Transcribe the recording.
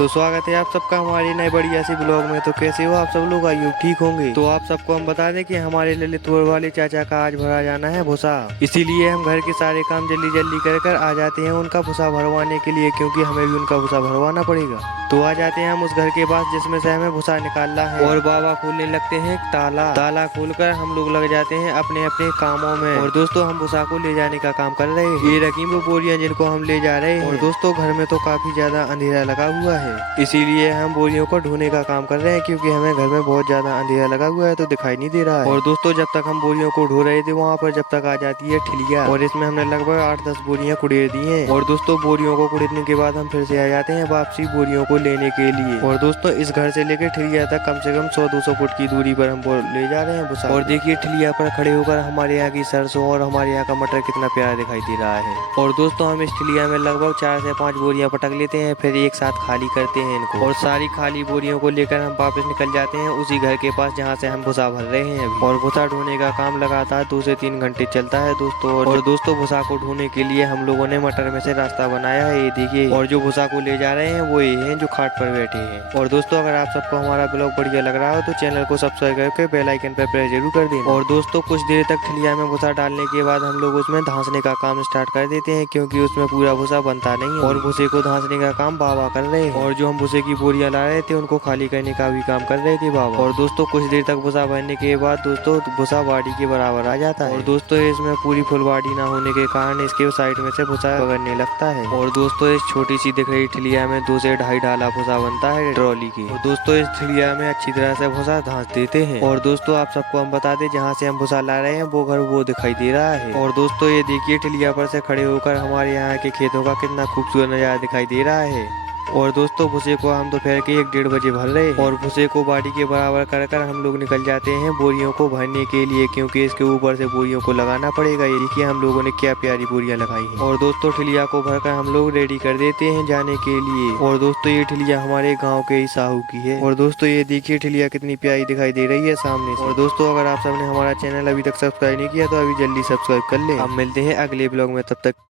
तो स्वागत है आप सबका हमारी नए बढ़िया सी ब्लॉग में। तो कैसे हो आप सब लोग, आइए ठीक होंगे। तो आप सबको हम बता दें कि हमारे ललितपुर वाले चाचा का आज भरा जाना है भूसा, इसीलिए हम घर के सारे काम जल्दी जल्दी कर कर आ जाते हैं उनका भूसा भरवाने के लिए, क्योंकि हमें भी उनका भूसा भरवाना पड़ेगा। तो आ जाते हैं हम उस घर के पास जिसमें से हमें भूसा निकालना है, और बाबा खोलने लगते हैं ताला। ताला खोलकर हम लोग लग जाते हैं अपने अपने कामों में। और दोस्तों हम भूसा को ले जाने का काम कर रहे हैं। ये रखी वो बोरियां जिनको हम ले जा रहे हैं। और दोस्तों घर में तो काफी ज्यादा अंधेरा लगा हुआ है, इसीलिए हम बोरियों को ढोने का काम कर रहे हैं, क्योंकि हमें घर में बहुत ज्यादा अंधेरा लगा हुआ है तो दिखाई नहीं दे रहा है। और दोस्तों जब तक हम बोरियों को ढो रहे थे वहाँ पर जब तक आ जाती है ठिलिया, और इसमें हमने लगभग 8-10 बोरियां कुड़ेर दी हैं। और दोस्तों बोरियों को कुड़ेरने के बाद हम फिर से आ जाते हैं वापसी बोरियों को लेने के लिए। और दोस्तों इस घर से लेकर ठिलिया तक कम से कम 100-200 फुट की दूरी पर हम ले जा रहे हैं भूसा। और देखिए ठिलिया पर खड़े होकर हमारे यहाँ की सरसों और हमारे यहाँ का मटर कितना प्यारा दिखाई दे रहा है। और दोस्तों हम इस ठिलिया में लगभग 4 से 5 बोरियां पटक लेते हैं, फिर एक साथ खाली करते हैं इनको, और सारी खाली बोरियों को लेकर हम वापस निकल जाते हैं उसी घर के पास जहाँ से हम भूसा भर रहे हैं अभी। और भूसा ढोने का काम लगातार 2 से 3 घंटे चलता है दोस्तों। और दोस्तों भूसा को ढोने के लिए हम लोगों ने मटर में से रास्ता बनाया है, ये देखिए। और जो भूसा को ले जा रहे हैं वो ये हैं जो खाट पर बैठे हैं। और दोस्तों अगर आप सबको हमारा ब्लॉग बढ़िया लग रहा हो तो चैनल को सब्सक्राइब करके बेल आइकन पर प्रेस जरूर कर दें। और दोस्तों कुछ देर तक ठिलिया में भूसा डालने के बाद हम लोग उसमें धांसने का काम स्टार्ट कर देते हैं, क्योंकि उसमें पूरा भूसा बनता नहीं। और भूसे को धांसने का काम बाबा कर रहे हैं, और जो हम भूसे की बोरियां ला रहे थे उनको खाली करने का भी काम कर रहे थे बाबा। और दोस्तों कुछ देर तक भूसा भरने के बाद दोस्तों भूसा बाड़ी के बराबर आ जाता है। और दोस्तों इसमें पूरी फुल बाड़ी ना होने के कारण इसके साइड में से भूसा पकड़ने लगता है। और दोस्तों इस छोटी सी दिख रही ठिलिया में 2 से 2.5 डाला भूसा बनता है ट्रॉली की। और दोस्तों इस ठिलिया में अच्छी तरह से भूसा धांस देते हैं। और दोस्तों आप सबको हम बता दें जहाँ से हम भूसा ला रहे हैं वो घर वो दिखाई दे रहा है। और दोस्तों ये देखिए ठिलिया पर से खड़े होकर हमारे यहाँ के खेतों का कितना खूबसूरत नजारा दिखाई दे रहा है। और दोस्तों भूसे को हम दोपहर के 1-1:30 बजे भर रहे हैं, और भूसे को बाड़ी के बराबर कर कर हम लोग निकल जाते हैं बोरियों को भरने के लिए, क्योंकि इसके ऊपर से बोरियों को लगाना पड़ेगा। ये देखिए हम लोगों ने क्या प्यारी बोरियां लगाई हैं। और दोस्तों ठिलिया को भरकर हम लोग रेडी कर देते हैं जाने के लिए। और दोस्तों ये ठिलिया हमारे गाँव के ही साहू की है। और दोस्तों ये देखिए ठिलिया कितनी प्यारी दिखाई दे रही है सामने से। और दोस्तों अगर आप सबने हमारा चैनल अभी तक सब्सक्राइब नहीं किया तो अभी जल्दी सब्सक्राइब कर ले। अब मिलते हैं अगले ब्लॉग में, तब तक